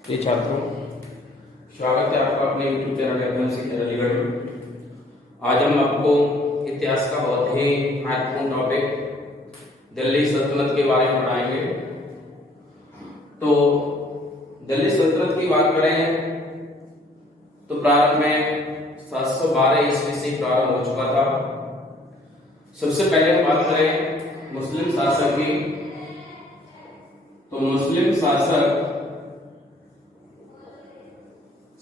ये छात्रों, स्वागत है आपका अपने YouTube चैनल एफएम सीखर अलीगढ़ में। आज हम आपको इतिहास का बहुत ही महत्वपूर्ण टॉपिक दिल्ली सल्तनत के बारे में पढ़ाएंगे। तो दिल्ली सल्तनत की बात करें तो प्रारंभ में 712 ईस्वी से प्रारंभ हो चुका था। सबसे पहले हम बात करें मुस्लिम शासक की, तो मुस्लिम शासक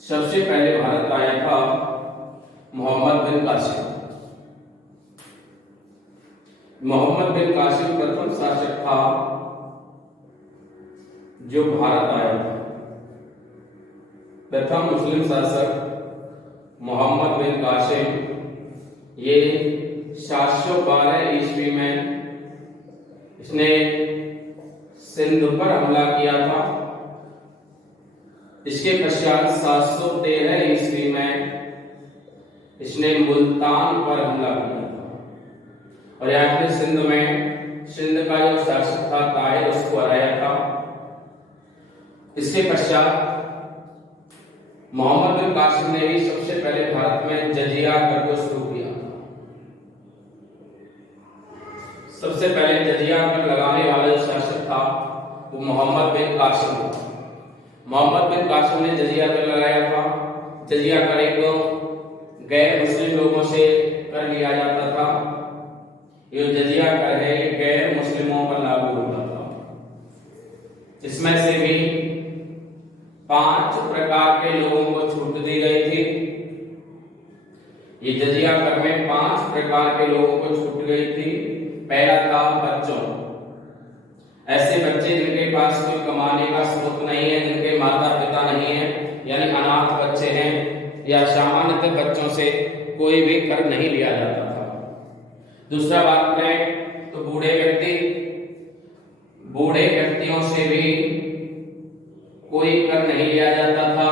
सबसे पहले भारत आया था मोहम्मद बिन कासिम। मोहम्मद बिन कासिम प्रथम शासक था जो भारत आया था। प्रथम मुस्लिम शासक मोहम्मद बिन कासिम, ये 712 ईस्वी में इसने सिंध पर हमला किया था। इसके पश्चात 713 ईस्वी में इसने मुल्तान पर हमला किया था और यहाँ पे सिंध का जो शासक था ताहिर, उसको हराया था। इसके पश्चात मोहम्मद बिन कासिम ने भी सबसे पहले भारत में जजिया कर को शुरू किया। सबसे पहले जजिया कर लगाने वाला जो शासक था वो मोहम्मद बिन कासिम था। मोहम्मद बिन कासिम ने जजिया कर लगाया था। जजिया कर एक गैर मुस्लिम लोगों से कर लिया जाता था। ये जजिया कर है, ये गैर मुस्लिमों पर लागू होता था। इसमें से भी 5 प्रकार के लोगों को छूट दी गई थी। ये जजिया कर में 5 प्रकार के लोगों को छूट गई थी। पहला था बच्चों, ऐसे बच्चे जिनके पास कोई कमाने का स्रोत नहीं है, जिनके माता पिता नहीं है, यानी अनाथ बच्चे हैं, या सामान्यतः बच्चों से कोई भी कर नहीं लिया जाता था। दूसरा बात करें तो बूढ़े व्यक्ति, बूढ़े व्यक्तियों से भी कोई कर नहीं लिया जाता था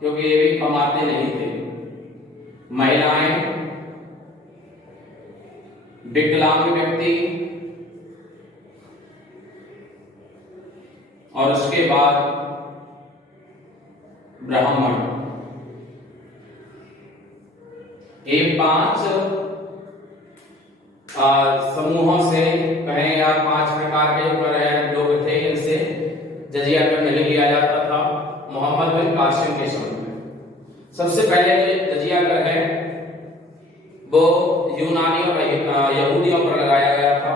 क्योंकि ये भी कमाते नहीं थे। महिलाएं, विकलांग व्यक्ति, और उसके बाद ब्राह्मण। ये 5 समूहों से कहें या 5 प्रकार के लोग थे, इनसे जजिया कर नहीं लिया जाता था मोहम्मद बिन कासिम के समय में। सबसे पहले जजिया कर है वो यूनानी और यहूदियों पर लगाया गया था।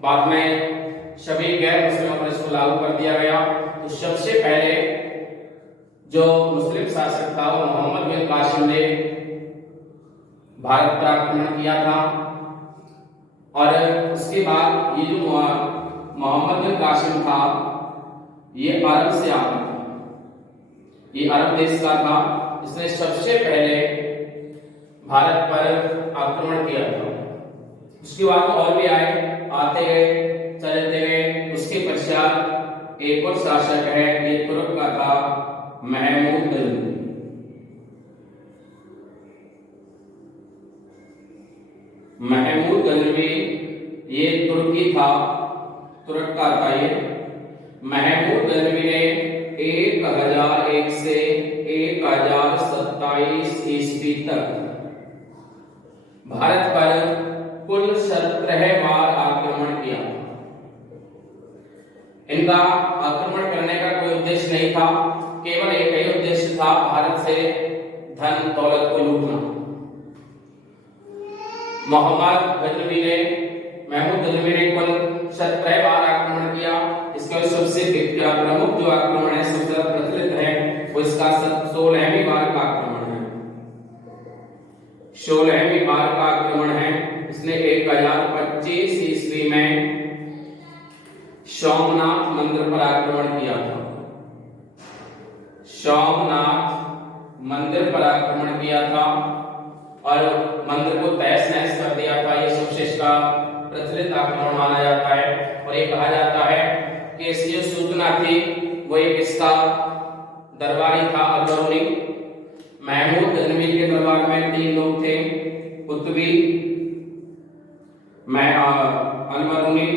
बाद में सभी गैर मुस्लिमों पर इसको लागू कर दिया गया। तो सबसे पहले जो मुस्लिम शासक था वो मोहम्मद बिन कासिम ने भारत पर आक्रमण किया था। और उसके बाद ये जो मोहम्मद बिन कासिम था ये अरब से आता था, ये अरब देश का था। इसने सबसे पहले भारत पर आक्रमण किया था। उसके बाद और भी आए, आते गए, चलते गए। उसके पश्चात एक और शासक है, ये तुर्क का था, महमूद गजनवी। महमूद गजनवी ये तुर्की था, तुर्क का था ये। महमूद गजनवी ने 1001 से 1027 ईस्वी तक भारत पर कुल 17 बार आक्रमण किया। इनका आक्रमण करने का कोई उद्देश्य नहीं था, केवल एक ही उद्देश्य था, भारत से धन दौलत को लूटना। महमूद गजनवी ने कुल 17 बार आक्रमण किया। इसका सबसे प्रमुख जो आक्रमण है, सबसे प्रचलित है, वो इसका 16वीं बार का आक्रमण है। 16वीं बार का आक्रमण है। इसने 1025 ईस्वी में सोमनाथ मंदिर पर आक्रमण किया था। सोमनाथ मंदिर पर आक्रमण किया था और मंदिर को तहस नहस कर दिया था। ये सबसे इसका प्रचलित आक्रमण माना जाता है। और ये कहा जाता है कि इसकी जो सूचना थी वो एक इसका दरबारी था, अलबरूनी। महमूद गजनवी के दरबार में 3 लोग थे, कुतुबी, अलबरूनी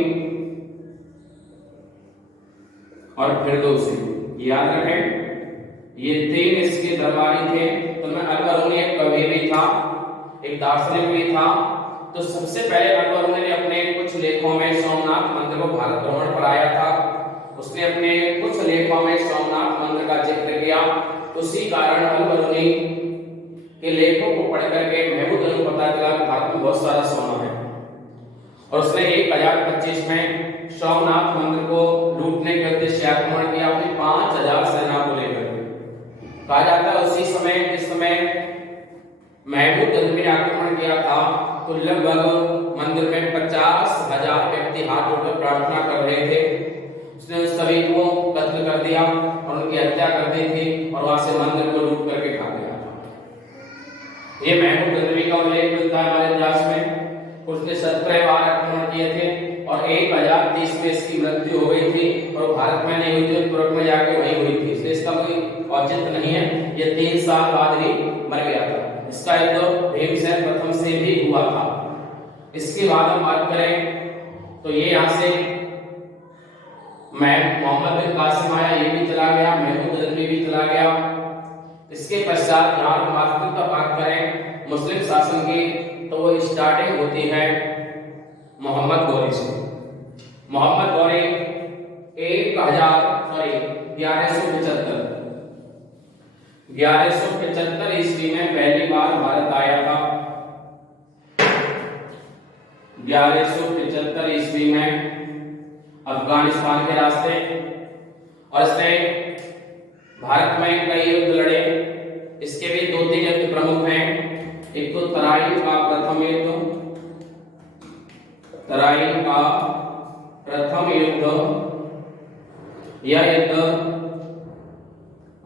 और फिरदौसी। याद रखें, ये 3 इसके दरबारी थे। तो मैं अल-बरूनी एक कवि भी था, एक दार्शनिक भी था। तो सबसे पहले अल-बरूनी ने अपने कुछ लेखों में सोमनाथ मंदिर को भारत भ्रमण पर आया था। उसने अपने कुछ लेखों में सोमनाथ मंदिर का जिक्र किया। उसी कारण अल-बरूनी के लेखों को पढ़ करके महमूद को पता चला कि भारत में बहुत सारा सोना है, और उसने 1025 में सोमनाथ मंदिर को लूटने के उद्देश्य से आक्रमण किया अपनी 5000 सेना को लेकर। कहा जाता है उसी समय जिस समय महमूद गजनवी ने आक्रमण किया था तो लगभग मंदिर में 50,000 व्यक्ति हाथ जोड़कर प्रार्थना कर रहे थे। उसने उस सभी को कत्ल कर दिया और उनकी हत्या कर दी थी और वहां से मंदिर को लूट करके खा गया। ये महमूद गजनवी का उल्लेख मिलता है हमारे इतिहास में। उसने 17 बार आक्रमण किए थे और 1030 में इसकी मृत्यु हो गई थी, और भारत में नहीं हुई थी, तुर्क में जाके वही हुई थी, इसलिए इसका कोई औचित्य नहीं है। ये 3 साल बाद ही मर गया था। इसका युद्ध भीमसेन प्रथम से भी हुआ था। इसके बाद हम बात करें तो ये यहाँ से मोहम्मद बिन कासिम आया, ये भी चला गया, महमूद गजनवी भी चला गया। इसके पश्चात यहाँ हम वास्तविकता बात करें मुस्लिम शासन की तो वो स्टार्टिंग होती है मोहम्मद गौरी से। मोहम्मद गौरी 1175 ईस्वी में पहली बार भारत आया था। 1175 ईस्वी में अफगानिस्तान के रास्ते, और इसने भारत में कई युद्ध लड़े। इसके भी 2-3 युद्ध प्रमुख हैं। एक तो तराइन का प्रथम युद्ध, तराइन का प्रथम युद्ध, यह युद्ध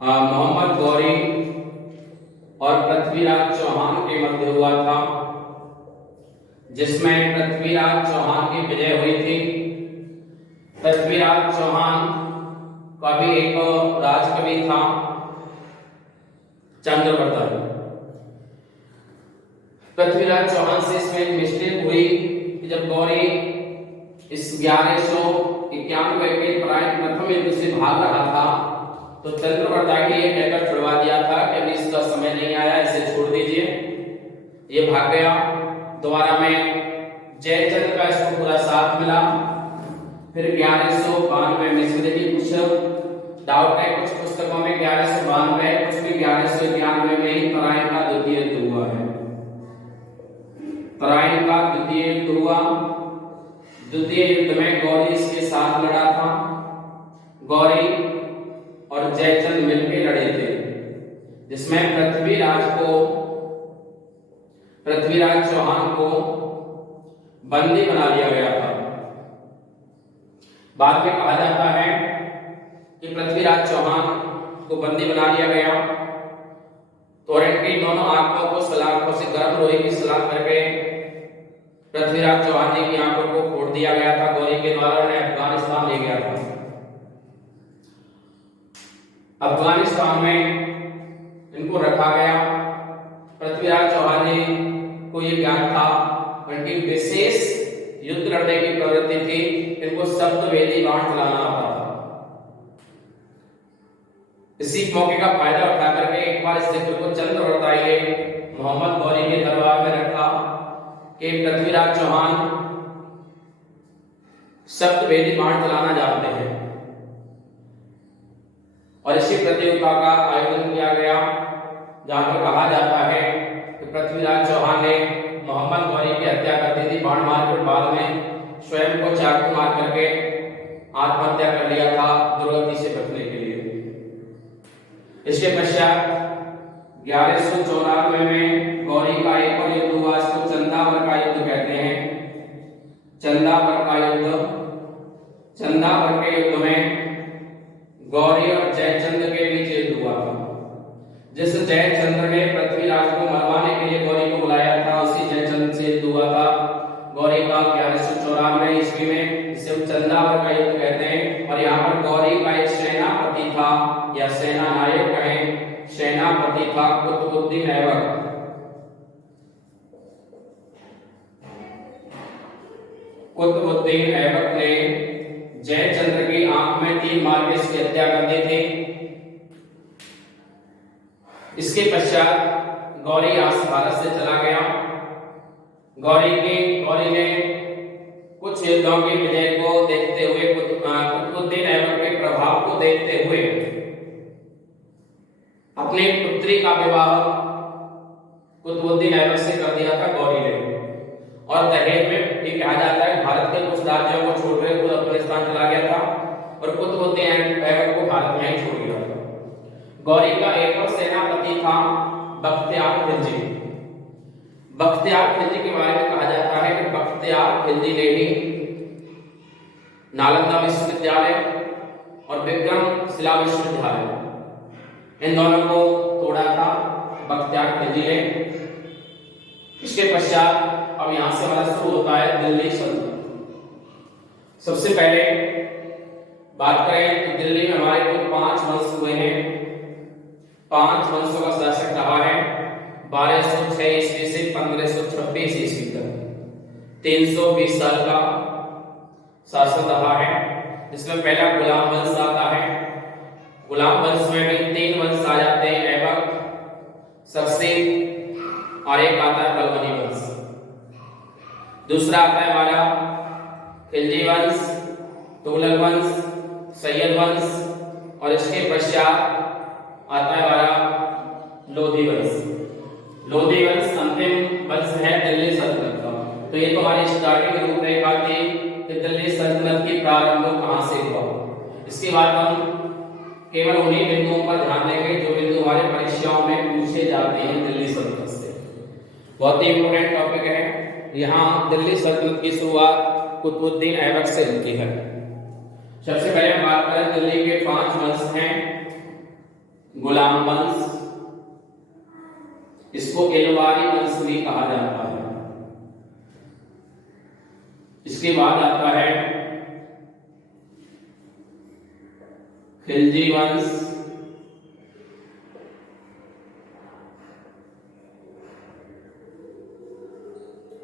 मोहम्मद गौरी और पृथ्वीराज चौहान के मध्य हुआ था, जिसमें पृथ्वीराज चौहान की विजय हुई थी। पृथ्वीराज चौहान का भी एक राजकवि था, चंद्रवर्धन। पृथ्वीराज चौहान से इसमें एक मिस्टेक हुई कि जब गौरी इस 1191 के तराइन प्रथम युद्ध से भाग रहा था तो चंद्रवर्धन ने ये कहकर छुड़वा दिया था कि अभी इसका समय नहीं आया, इसे छोड़ दीजिए। ये भाग गया। दोबारा में जयचंद्र का इसको पूरा साथ मिला। फिर 1192 में इसमें देखिए कुछ डाउट है, कुछ पुस्तकों में 1192, कुछ में 1191 में ही तराइन का द्वितीय युद्ध हुआ है। तराइन का द्वितीय युद्ध हुआ। द्वितीय युद्ध में गौरी इसके साथ लड़ा था। गौरी और जयचंद मिलकर लड़े थे, जिसमें पृथ्वीराज चौहान को बंदी बना लिया गया था। बाद में कहा जाता है कि पृथ्वीराज चौहान को बंदी बना लिया गया तो इनकी दोनों आंखों को सलाखों से गर्म लोहे की सलाख करके पृथ्वीराज चौहान जी की आंखों को फोड़ दिया गया था। गौरी के द्वारा उन्हें अफगानिस्तान ले गया था। अफगानिस्तान में इनको रखा गया। पृथ्वीराज चौहान जी को ये ज्ञान था, उनकी विशेष युद्ध लड़ने की प्रवृत्ति थी, इनको शब्दवेदी बाण चलाना आता था। इसी मौके का फायदा उठा करके एक बार इस चित्र को चंद्रवर्धन ने मोहम्मद गौरी के दरबार में रखा कि पृथ्वीराज चौहान शब्दवेदी बाण चलाना जानते हैं, और इसी प्रतियोगिता का आयोजन किया गया, जहां पर कहा जाता है कि पृथ्वीराज चौहान ने मोहम्मद गौरी की हत्या कर दी थी बाण मारकर। बाद में स्वयं को चाकू मार करके आत्महत्या कर लिया था दुर्गति से बचने के लिए। इसके पश्चात 1194 में गौरी का एक और युद्ध हुआ, इसको चंदावर का युद्ध कहते हैं। चंदावर का युद्ध। चंदावर के युद्ध में गौरी और जयचंद्र के बीच युद्ध हुआ था। जिस जयचंद्र ने पृथ्वीराज को मरवाने के लिए गौरी को बुलाया था, उसी जयचंद्र से युद्ध हुआ था गौरी का 1194 ईस्वी में। इसे चंदावर का युद्ध कहते हैं। और यहाँ पर गौरी का एक सेनापति था या सेना नायक कहें, सेनापति था कुतुबुद्दीन ऐबक। कुतुबुद्दीन ऐबक ने जयचंद्र की आंख में तीर मार के इसकी हत्या कर दी थी। इसके पश्चात गौरी यहाँ से भारत से चला गया। गौरी ने कुछ युद्धों की विजय को देखते हुए, कुतुबुद्दीन ऐबक के प्रभाव को देखते हुए अपनी पुत्री का विवाह कुतुबुद्दीन ऐबक से कर दिया था गौरी ने। और दहेज में ये कहा जाता है भारत के कुछ राज्यों को छोड़कर खुद अफगानिस्तान चला गया था और कुतुबुद्दीन ऐबक को भारत में ही छोड़ दिया था। गौरी का एक और सेनापति था बख्तियार खिलजी। बख्तियार खिलजी के बारे में कहा जाता है कि बख्तियार खिलजी ने ही नालंदा विश्वविद्यालय और विक्रमशिला विश्वविद्यालय इन दोनों को तोड़ा था बख्तियार खिलजी ने। इसके पश्चात अब यहां से हमारा शुरू होता है दिल्ली सल्तनत। सबसे पहले बात करें तो दिल्ली में हमारे कुल 5 वंश हुए हैं। 5 वंशों का शासक रहा है 1206 ईस्वी से 1526 ईस्वी तक। 320 साल का शासन रहा है, जिसमें पहला गुलाम वंश आता है। गुलाम वंश में भी 3 वंश आ जाते हैं, ऐबक, शक्सिंह और एक आता है बलबनी वंश। दूसरा आता है हमारा खिलजी वंश, तुगलक वंश, सैयद वंश और इसके पश्चात आता है हमारा लोधी वंश। लोधी वंश अंतिम वंश है दिल्ली सल्तनत का। तो ये तो हमारी स्टार्टिंग रूपरेखा थी कि दिल्ली सल्तनत की प्रारंभ कहां से हुआ। इसके बाद हम केवल उन्हीं बिंदुओं पर ध्यान देंगे जो बिंदु हमारे परीक्षाओं में पूछे जाते हैं दिल्ली सल्तनत से। बहुत ही इंपॉर्टेंट टॉपिक है। यहाँ दिल्ली सल्तनत की शुरुआत कुतुबुद्दीन ऐबक से होती है। सबसे पहले हम बात करें दिल्ली के 5 वंश हैं। गुलाम वंश, इसको एलवारी वंश भी कहा जाता है। इसके बाद आता है खिलजी वंश,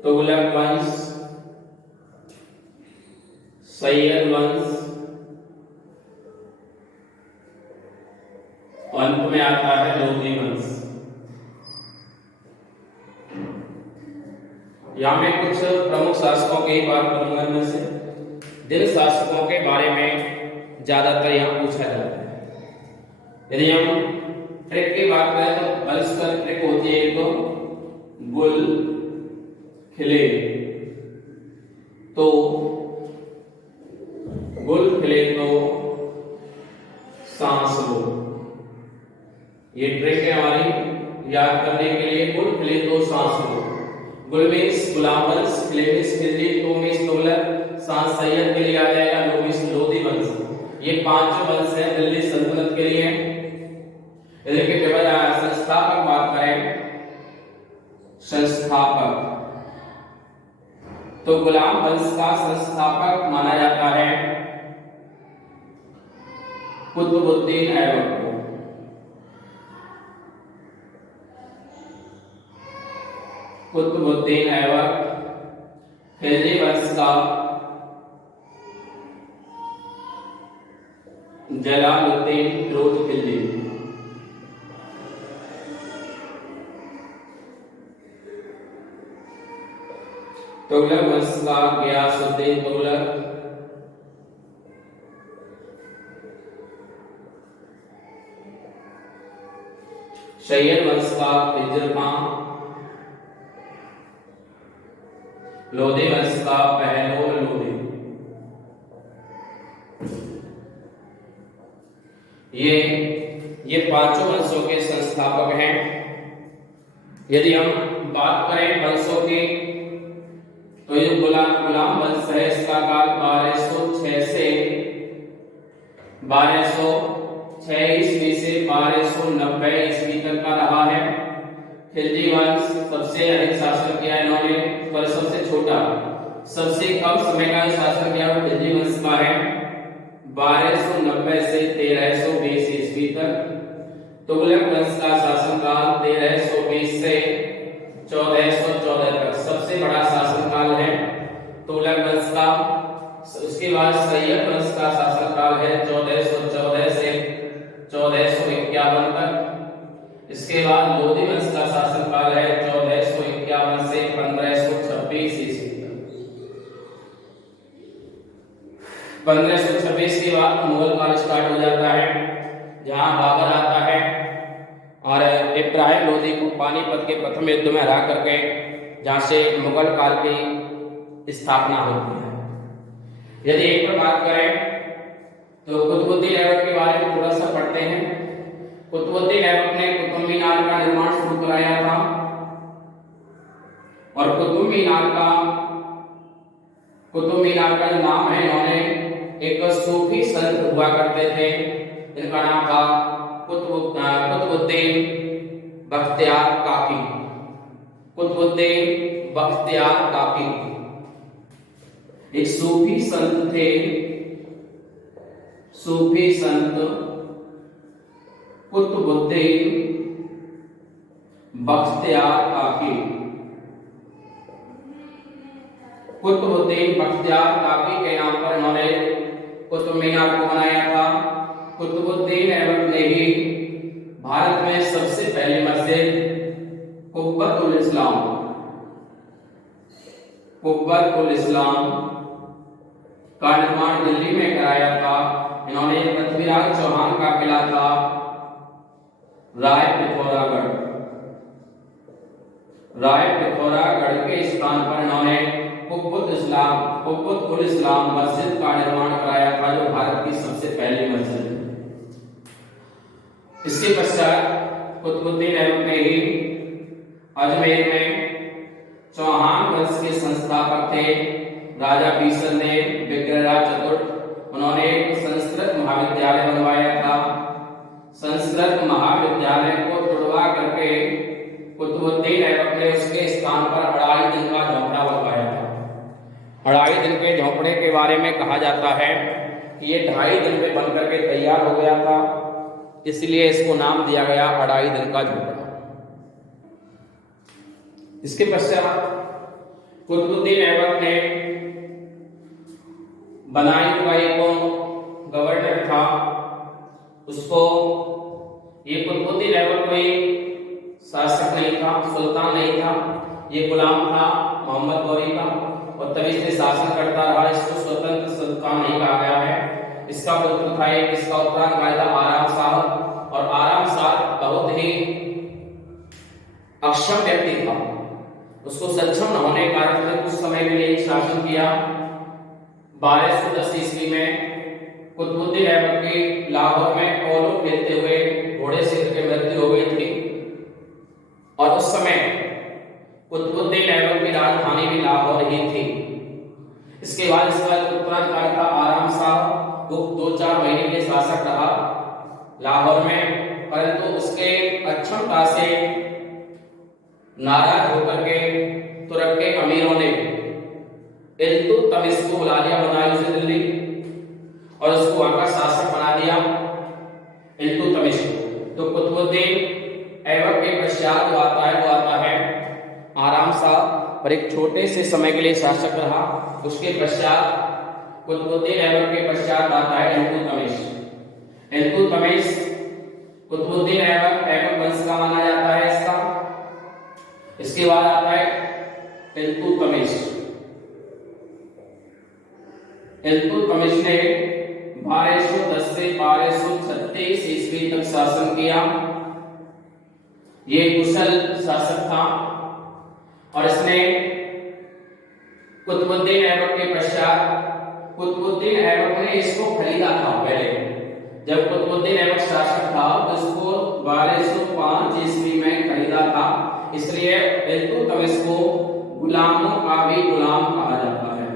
तुगलक वंश, सैयद वंश और अंत में आता है लोधी वंश। यहां में कुछ प्रमुख शासकों की बात करूंगा, इनमें से जिन शासकों के बारे में ज्यादातर यहां पूछा जाता है। यदि हम ट्रिक की बात करें तो बलस्कर ट्रिक होती है, तो गुल खिले, तो गुल खिले तो सांस लो। ये ट्रिक है हमारी याद करने के लिए। गुल खिले तो सांस लो। गुल मीन्स गुलाम वंश, खिले मीन्स खिलजी, तो मीन्स तुगलक, सांस सैयद के लिए आ जाएगा, लो मीन्स लोधी वंश। ये 5 वंश है दिल्ली सल्तनत के लिए। यदि केवल संस्थापक बात करें, संस्थापक तो गुलाम वंश का संस्थापक माना जाता है कुतुबुद्दीन ऐबक को। कुतुबुद्दीन ऐबक। खिलजी वंश का जलालुद्दीन फिरोज खिलजी। तुगलक वंश का गियासुद्दीन तुगलक। सैयद वंश का खिज्र खां। लोधी वंश का बहलोल लोधी। ये 5 वंशों के संस्थापक हैं। यदि हम बात करें वंशों की, तो ये गुलाम वंश है, इसका काल 1206 से 1206 ईस्वी से 1290 ईस्वी तक का रहा है। खिलजी वंश सबसे अधिक शासन किया इन्होंने, पर सबसे छोटा, सबसे कम समय का शासन किया वो खिलजी वंश का है, 1290 से 1320 ईस्वी तक। तुगलक वंश का शासनकाल 1320 से 1414 तक सबसे बड़ा शासनकाल है तुगलक वंश का। उसके बाद सैयद वंश का शासनकाल है 1414 से 1451 तक। इसके बाद लोधी वंश का शासनकाल है 1451 से 1526 ईस्वी तक। 1526 के बाद मुगल काल स्टार्ट हो जाता है, जहां बाबर आता है और इब्राहिम लोधी को पानीपत के प्रथम युद्ध में हरा करके जहां से मुगल काल की स्थापना होती है। यदि एक पर बात करें तो कुतुबुद्दीन ऐबक के बारे में थोड़ा सा पढ़ते हैं। कुतुबुद्दीन ऐबक ने कुतुब मीनार का निर्माण शुरू कराया था और कुतुब मीनार का जो नाम है, इन्होंने एक सूफी संत हुआ करते थे, इनका नाम था कुतुबुद्दीन बख्तियार काकी। कुतुबुद्दीन बख्तियार काकी एक सूफी संत थे, सूफी संत कुतुबुद्दीन बख्तियार काकी। कुतुबुद्दीन बख्तियार काकी के नाम पर इन्होंने कुतुब मीनार को बनाया था। कुतुबुद्दीन ऐबक ने ही भारत में सबसे पहली मस्जिद कुब्बतुल इस्लाम का निर्माण दिल्ली में कराया था। इन्होंने पृथ्वीराज चौहान का किला था राय पिथौरागढ़ के स्थान पर इन्होंने कुब्बतुल इस्लाम मस्जिद का निर्माण कराया था, जो भारत की सबसे पहली मस्जिद है। इसके पश्चात कुतुबुद्दीन ऐबक ने ही अजमेर में चौहान वंश के संस्थापक थे राजा बीसलदेव विग्रहराज चतुर्थ। उन्होंने एक संस्कृत महाविद्यालय बनवाया था। संस्कृत महाविद्यालय को तुड़वा करके कुतुबुद्दीन ऐबक ने उसके स्थान पर 2.5 दिन का झोंपड़ा बनवाया था। 2.5 दिन के झोंपड़े के बारे में कहा जाता है कि ये 2.5 दिन में बनकर के तैयार हो गया था, इसलिए इसको नाम दिया गया 2.5 दिन का झोंपड़ा। इसके पश्चात कुतुबुद्दीन ऐबक ने बनाई हुई को गवर्नर था, उसको ये कुतुबुद्दीन ऐबक कोई शासक नहीं था, सुल्तान नहीं था, ये गुलाम था मोहम्मद गौरी का, और तभी से शासन करता रहा। इसको स्वतंत्र सुल्तान नहीं कहा गया है। इसका पुत्र था एक, इसका उत्तराधिकारी था आराम शाह, और आराम शाह बहुत ही अक्षम व्यक्ति था। उसको सक्षम न होने के कारण उसने कुछ समय के लिए शासन किया। 1210 ईस्वी में कुतुबुद्दीन ऐबक की लाहौर में पोलो खेलते हुए घोड़े से उसकी मृत्यु हो गई थी, और उस समय कुतुबुद्दीन ऐबक की राजधानी भी लाहौर ही थी। इसके बाद इसका उत्तराधिकारी था आराम शाह, वो 2-4 महीने के शासक रहा लाहौर में, परंतु उसके अक्षमता से नाराज होकर के तुर्क के अमीरों ने इल्तुतमिश को बुला लिया बनारस से दिल्ली, और उसको वहां का शासक बना दिया इल्तुतमिश को। तो कुतुबुद्दीन ऐबक के पश्चात जो आता है वो आता है आराम शाह, पर एक छोटे से समय के लिए शासक रहा। उसके पश्चात कुतुबुद्दीन ऐबक के पश्चात आता है इल्तुतमिश। इल्तुतमिश कुतुबुद्दीन ऐबक वंश का माना जाता है इसका। इसके बाद आता है इल्तुतमिश। इल्तुतमिश ने 1210 से 1236 ईस्वी तक शासन किया। ये कुशल शासक था, और इसने कुतुबुद्दीन ऐबक के पश्चात कुतुबुद्दीन ऐबक ने इसको खरीदा था। पहले जब कुतुबुद्दीन ऐबक शासक था तो इसको 1205 ईस्वी में खरीदा था, इसलिए इल्तुतमिश को गुलामों का भी गुलाम कहा जाता है।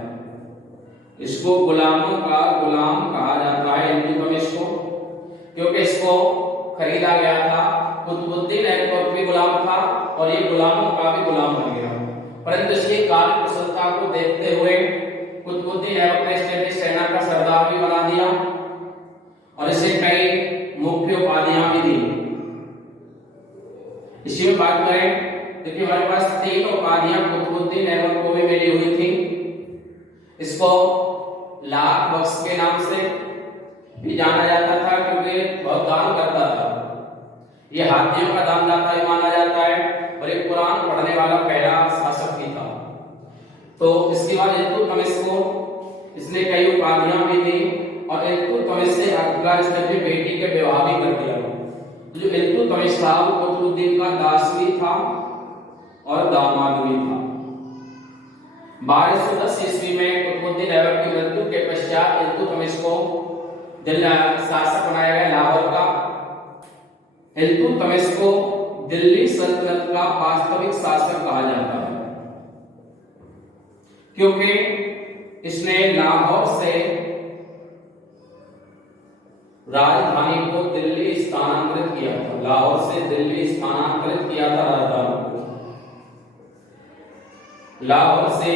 इसको गुलामों का गुलाम कहा जाता है इल्तुतमिश को, क्योंकि इसको खरीदा गया था। कुतुबुद्दीन ऐबक भी गुलाम था और ये गुलामों का भी गुलाम बन गया, परंतु इसकी कार्य कुशलता को देखते हुए कुतुबुद्दीन ऐबक ने इसे अपनी सेना का सरदार भी बना दिया और इसे कई मुख्य उपाधियां भी दी। इसी में बात करें, देखिए हमारे पास 3 उपाधियां कुतुबुद्दीन ऐबक को भी मिली हुई थी। इसको लाख बख्श के नाम से भी जाना जाता था, क्योंकि बहुत दान करता था। ये हाथियों का दानदाता भी माना जाता है और ये कुरान पढ़ने वाला पहला शासक भी था। तो इसके बाद इल्तुतमिश को इसने कई उपाधियां भी दी और इल्तुतमिश से अफगानिस्तान इसने अपनी बेटी के विवाह भी कर दिया। जो इल्तुतमिश था वो कुतुबुद्दीन का दास भी था और दामाद भी था। 1210 ईस्वी में कुतुबुद्दीन ऐबक की मृत्यु के पश्चात इल्तुतमिश को दिल्ली शासक बनाया गया लाहौर का। इल्तुतमिश को दिल्ली सल्तनत का वास्तविक शासक कहा जाता है क्योंकि इसने लाहौर से राजधानी को दिल्ली स्थानांतरित किया था। लाहौर से दिल्ली स्थानांतरित किया था राजधानी को। लाहौर से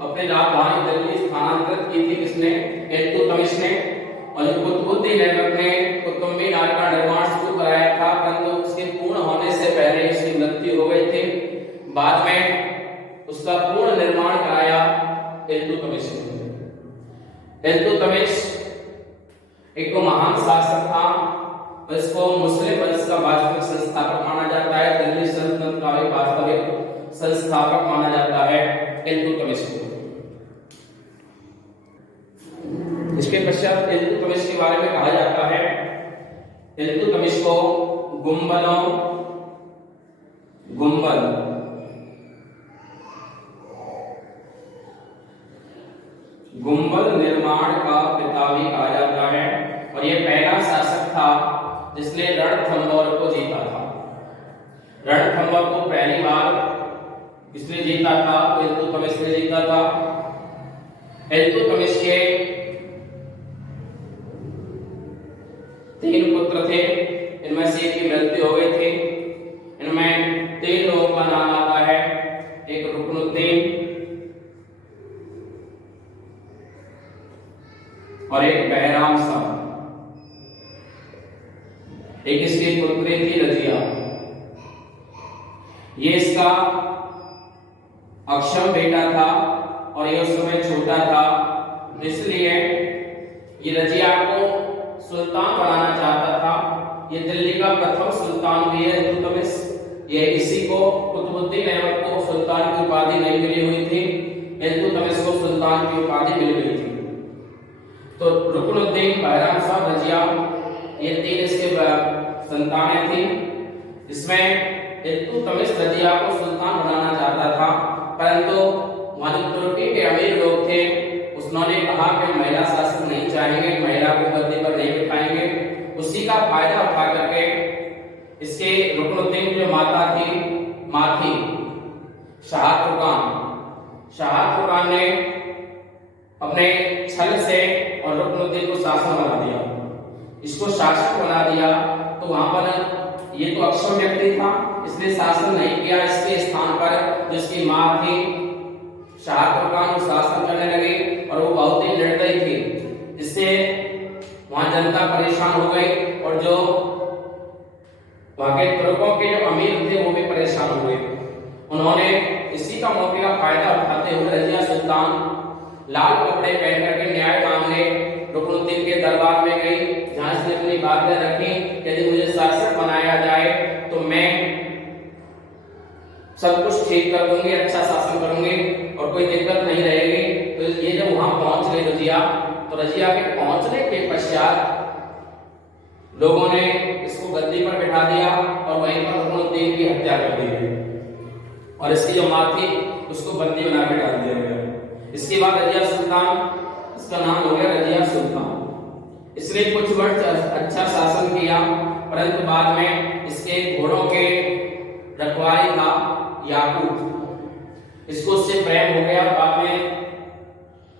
अपनी राजधानी दिल्ली स्थानांतरित की थी किसने? इल्तुतमिश ने। और जो कुतुबुद्दीन ऐबक ने कुतुब मीनार का निर्माण शुरू कराया था, परंतु उसके पूर्ण होने से पहले इसकी मृत्यु हो गई थी। बाद में उसका पूर्ण निर्माण कराया इल्तुतमिश ने। इल्तुतमिश एक महान शासक था। इसको मुस्लिम वंश का वास्तविक संस्थापक माना जाता है। दिल्ली सल्तनत का भी वास्तविक संस्थापक माना जाता है इल्तुतमिश को। इसके पश्चात इल्तुतमिश के बारे में कहा जाता है, इल्तुतमिश को गुंबद निर्माण का पिता भी कहा जाता है और यह पहला शासक था जिसने रणथंभौर को जीता था। रणथंभौर को पहली बार किसने जीता था? इल्तुतमिश ने जीता था। इल्तुतमिश के 3 पुत्र थे, इनमें से एक की मृत्यु हो गई थी। इनमें 3 लोगों का नाम आता है। एक रुकनुद्दीन और एक बहराम शाह। एक इसकी पुत्री थी रजिया। ये इसका अक्षम बेटा था और ये उस समय छोटा था, इसलिए ये रजिया को सुल्तान बनाना चाहता था। ये दिल्ली का प्रथम सुल्तान भी है इल्तुतमिश। ये इसी को कुतुबुद्दीन ऐबक को सुल्तान की उपाधि नहीं मिली हुई थी, इल्तुतमिश को सुल्तान की उपाधि मिल गई थी। तो रुकनुद्दीन, बहराम शाह, रजिया, ये 3 इसके संतानें थी। इसमें इल्तुतमिश रजिया को सुल्तान बनाना चाहता था, परंतु वहां जो तुर्की के अमीर लोग थे उन्होंने कहा कि महिला शासक नहीं चाहेंगे, महिला को गद्दी पर नहीं बिठाएंगे। उसी का फायदा उठा करके इसके रुकनुद्दीन की माता थी माथी शाह तुर्कान ने अपने छल से और रुकनुद्दीन को शासक बना दिया, इसको शासक बना दिया। तो वहां पर ये तो अक्षम व्यक्ति था, इसने शासन नहीं किया। इसके स्थान पर जिसकी मां थी शाह तुर्कान शासन करने लगी और वो बहुत ही निर्दयी थी। इससे वहां जनता परेशान हो गई और जो वहां के तुर्कों के जो अमीर थे वो भी परेशान हो गए। उन्होंने इसी का मौके का फायदा उठाते हुए रजिया सुल्तान लाल कपड़े पहन करके न्याय मांगने रुकनुद्दीन के दरबार में गई, जहां से अपनी बातें रखी कि यदि मुझे शासक बनाया जाए तो मैं सब कुछ ठीक कर दूंगी, अच्छा शासन करूंगी और कोई दिक्कत नहीं रहेगी। तो ये जब वहां पहुंच गई रजिया, तो रजिया के पहुंचने के पश्चात लोगों ने इसको गद्दी पर बिठा दिया और वहीं पर रुकनुद्दीन की हत्या कर दी गई और इसकी जो मां थी उसको बंदी बना के डाल दिया गया। इसके बाद रजिया सुल्तान, इसका नाम हो गया रजिया सुल्तान। इसने कुछ वर्ष अच्छा शासन किया, परंतु बाद में इसके घोड़ों के रखवाली था याकूत, इसको उससे प्रेम हो गया। बाद में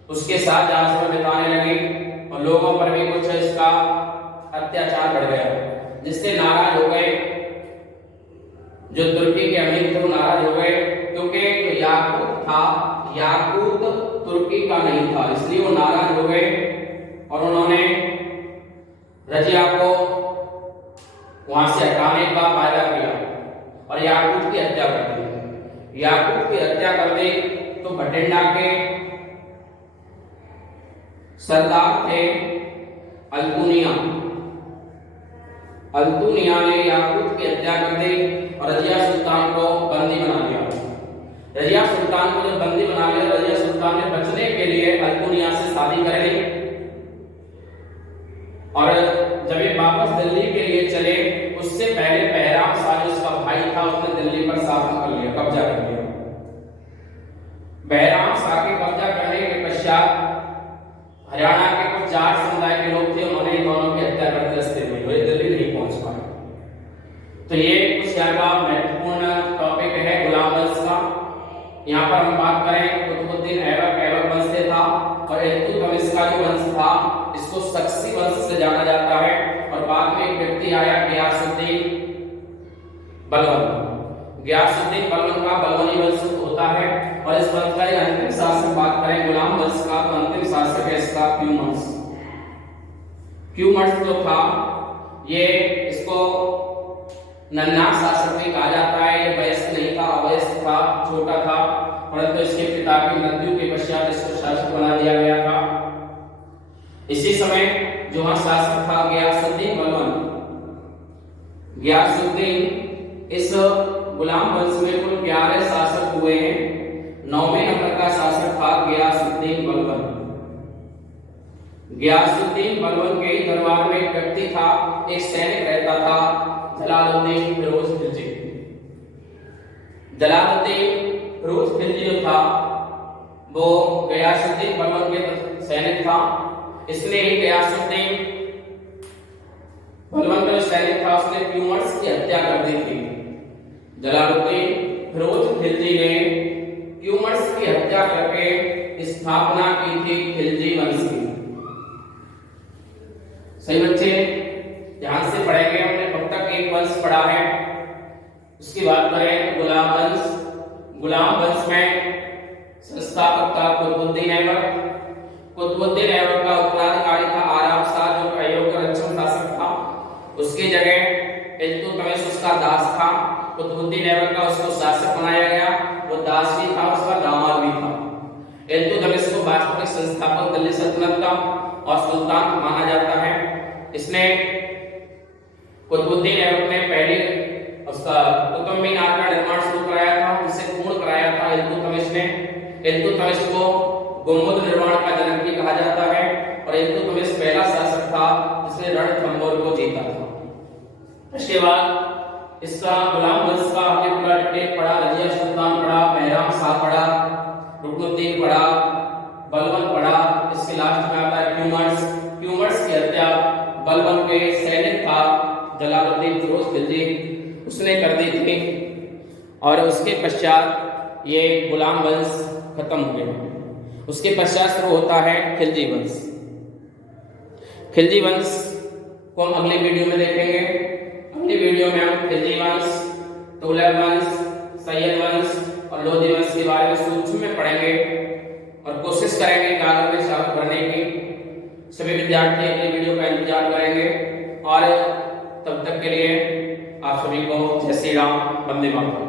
उसके साथ आश्रम बिताने लगी और लोगों पर भी कुछ इसका अत्याचार बढ़ गया, जिससे नाराज हो गए जो तुर्की के अमीर थे, वो नाराज हो गए क्योंकि जो याकूत था, याकूत तुर्की का नहीं था, इसलिए वो नाराज हो गए और उन्होंने रजिया को वहां से हटाने का वायदा किया और याकूत की हत्या कर दी। याकूत की हत्या कर दी तो भटिंडा के सरदार थे अल्बुनिया, अल्तुनिया ने याकूत की हत्या कर दी और रजिया सुल्तान को बंदी बना लिया। रजिया सुल्तान को जब बंदी बना लिया, रजिया सुल्तान ने बचने के लिए अल्तुनिया से शादी कर ली और जब ये वापस दिल्ली के लिए चले उससे पहले बहराम शाह जो उसका भाई था उसने दिल्ली पर शासन कर लिया, कब्जा कर लिया। बहराम शाह के कब्जा करने के पश्चात हरियाणा के कुछ 4 समुदाय के लोग थे, उन्होंने इन दोनों की हत्या कर दी रास्ते में, वे दिल्ली नहीं पहुंच पाए। तो ये कुछ यहाँ का महत्वपूर्ण टॉपिक है गुलाम वंश का। यहाँ पर हम बात करें कुतुबुद्दीन ऐबक वंश से था और इल्तुतमिश का जो वंश था इसको सक्सी वंश से जाना जाता है। और बाद में एक व्यक्ति आया गियासुद्दीन बलबन। गियासुद्दीन बलबन का बलबनी वंश होता है और इस वंश का अंतिम शासक बात करें गुलाम वंश का तो अंतिम शासक है इसका क्यूमर्स। क्यूमर्स जो था ये इसको नन्हा शासक भी कहा जाता है। ये वयस्क नहीं था, अवयस्क था, छोटा था, परंतु इसके पिता की मृत्यु के पश्चात इसको शासक बना दिया गया था। इसी समय जो वहां शासक था गियासुद्दीन बलबन। गियासुद्दीन इस गुलाम वंश में कुल 11 शासक हुए हैं। 9वें नंबर का शासक था गियासुद्दीन बलबन। गियासुद्दीन बलबन के दरबार में एक व्यक्ति था, एक सैनिक रहता था जलालुद्दीन फिरोज खिलजी। जलालुद्दीन फिरोज खिलजी जो था वो गियासुद्दीन बलबन के सैनिक था। इसने गियासुद्दीन बलबन का सैनिक था उसने क्यूमर्स की हत्या कर दी थी। जलालुद्दीन फिरोज खिलजी ने क्यूमर्स की हत्या करके स्थापना की थी खिलजी वंश की। सही बच्चे ध्यान से पढ़ेंगे। हमने अब तक एक वंश पढ़ा है, उसकी बात करें गुलाम वंश। गुलाम वंश में संस्थापक था कुतुबुद्दीन ऐबक। कुतुबुद्दीन ऐबक का उत्तराधिकारी था आराम शाह जो अयोग्य रक्षक शासक था। उसकी जगह इल्तुतमिश उसका दास था। कुतुबुद्दीन ऐबक का उसको शासक बनाया गया, वो दास भी था, उसका दामाद भी था। इल्तुतमिश को वास्तविक संस्थापक दिल्ली सल्तनत का और सुल्तान माना जाता है। इसने कुतुबुद्दीन ऐबक ने पहले उसका कुतुब मीनार का निर्माण शुरू कराया था, जिसे पूर्ण कराया था इल्तुतमिश ने। इल्तुतमिश को गुंबद निर्माण का जनक भी कहा जाता है और इल्तुतमिश पहला शासक था जिसने रणथंभौर को जीता था। इसके बाद इसका गुलाम वंश का हमने पूरा डिटेल पढ़ा। रजिया सुल्तान पढ़ा, बहराम शाह पढ़ा, रुकनुद्दीन पढ़ा, बलबन पढ़ा। इसके लास्ट में आता है क्यूमर्स। क्यूमर्स की हत्या बलबन के सैनिक था जलालुद्दीन फिरोज खिलजी, उसने कर दी थी और उसके पश्चात ये गुलाम वंश खत्म हो गया। उसके पश्चात शुरू होता है खिलजी वंश। खिलजी वंश को हम अगले वीडियो में देखेंगे। अगली वीडियो में हम खिलजी वंश, तुगलक वंश, सैयद वंश और लोधी वंश के बारे में सूक्ष्म में पढ़ेंगे और कोशिश करेंगे कागज में शामिल करने की। सभी विद्यार्थी अगली वीडियो का इंतजार करेंगे और तब तक के लिए आप सभी को जय श्री राम, वंदे मातरम।